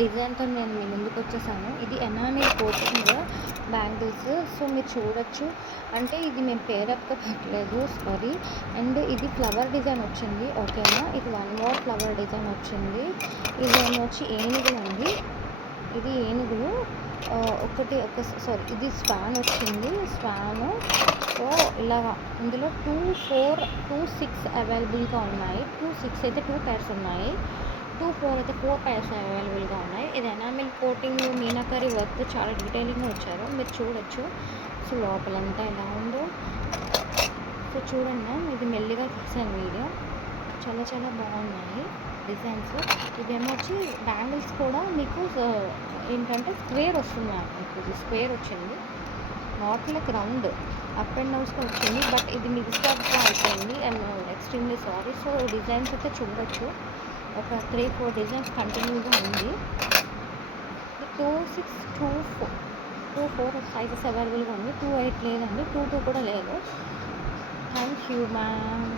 డిజైన్తో నేను మీ ముందుకు వచ్చేసాను. ఇది ఎనామిల్ కోటింగ్ బ్యాంగిల్స్. సో మీరు చూడొచ్చు. అంటే ఇది మేము పేరప్గా పెట్టలేదు, సారీ. అండ్ ఇది ఫ్లవర్ డిజైన్ వచ్చింది, ఓకేనా. ఇది వన్ మోర్ ఫ్లవర్ డిజైన్ వచ్చింది. ఇది వచ్చి ఏనుగులు అండి. ఇది ఏనుగులు సారీ, ఇది స్వాన్ వచ్చింది, స్వాను. సో ఇలాగా ఇందులో 2, 4, 2, 6 అవైలబుల్గా ఉన్నాయి. 2, 6 అయితే 2 pairs ఉన్నాయి. 2, 4 అయితే 4 pairs అవైలబుల్గా ఉన్నాయి. ఇది ఎనామిల్ కోటింగ్ మీనాకరీ వర్క్ చాలా డీటెయిలింగ్గా వచ్చారు, మీరు చూడొచ్చు. సో లోపలంతా ఎలా ఉందో సో చూడండి. ఇది మెల్లిగా తీసాను వీడియో. చాలా చాలా బాగున్నాయి డిజైన్స్. ఇదేమో వచ్చి బ్యాంగిల్స్ కూడా మీకు ఏంటంటే స్క్వేర్ వస్తుంది. మీకు ఇది స్క్వేర్ వచ్చింది, not like round. Up and డౌన్స్గా వచ్చింది, బట్ ఇది మిక్స్డ్గా అయిపోయింది. And extremely sorry. So designs అయితే చూడొచ్చు. ఒక 3, 4 డిజైన్స్ కంటిన్యూగా ఉంది. 2, 6, 2, 4 సైజెస్ అవైలబుల్గా ఉంది. 2, 8 లేదండి, 2, 2 కూడా లేదు. Thank you ma'am.